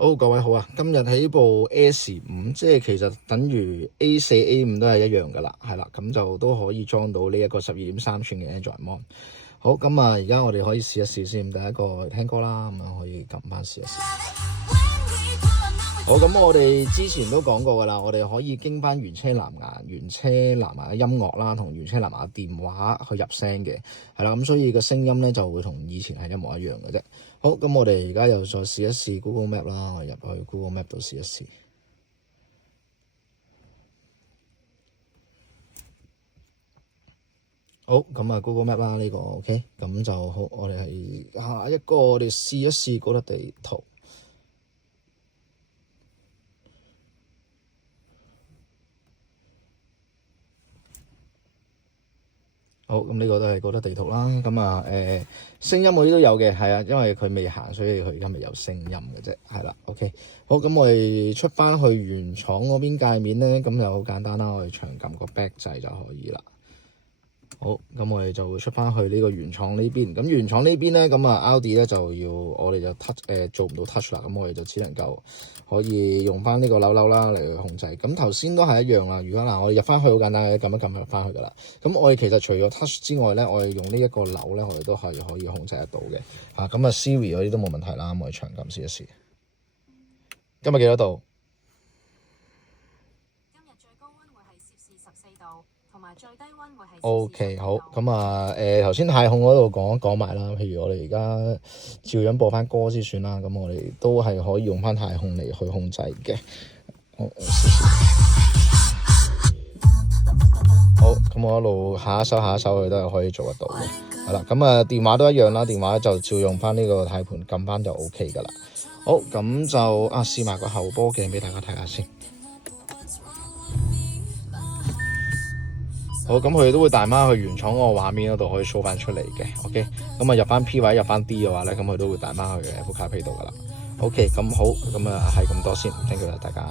好，各位好啊！今日喺部 S5，即係其實等於 A4、A5 都係一樣噶啦，係啦，咁就都可以裝到呢一個12.3寸嘅 Android Mon。好，咁啊，而家我哋可以試一試先。第一個聽歌啦，咁啊可以撳翻試一試。好，咁我哋之前都講過噶啦，我哋可以經翻原車藍牙嘅音樂啦，同原車藍牙嘅電話去入聲嘅，係啦，咁所以個聲音咧就會同以前係一模一樣嘅啫。好，咁我哋而家又再試一試 Google Map 啦，我入去 Google Map 度試一試。好，咁啊 Google Map 啦，呢個 OK，咁就好。我哋係下一個，我哋試一試嗰個地圖。好，咁呢個都係高德地圖啦。咁啊，聲音我呢都有嘅，係啊，因為佢未行，所以佢而家未有聲音嘅啫。係啦，OK。好，咁我哋出翻去原廠嗰邊界面咧，咁就好簡單啦。我哋長撳個 back 掣就可以啦。好，咁我哋就會出翻去呢個原廠呢邊。咁原廠呢邊咧，咁啊 Audi 咧就要我哋就 touch 做唔到 touch 啦。咁我哋就只能夠可以用翻呢個扭扭啦嚟去控制。咁頭先都係一樣啦。如果我哋入翻去好簡單嘅，撳一撳入翻去噶啦。咁我哋其實除咗 touch 之外咧，我哋用呢一個扭咧，我哋都係可以控制得到嘅。咁啊 Siri 嗰啲都冇問題啦。咁我哋長撳試一試。今日幾多度？今日最高溫會係攝氏14度，同埋最低溫會係O.K. 好，咁啊，頭先太控嗰度講埋啦。譬如我哋而家照樣播翻歌先算啦。咁我哋都係可以用翻太控嚟去控制嘅。好，咁我一路下一首佢都係可以做得到嘅。係啦，咁啊電話都一樣啦，電話就照用翻呢個軚盤撳翻就 O.K. 噶啦。好，咁就試埋個後波鏡俾大家睇下先。好，咁佢哋都會帶翻去原廠嗰個畫面嗰度可以 show 翻出嚟嘅。OK，咁啊入翻 P 或者入翻 D 嘅話咧，咁佢都會帶翻去嘅 Apple CarPlay 度噶啦。OK，咁好，咁啊係咁多先，唔該大家。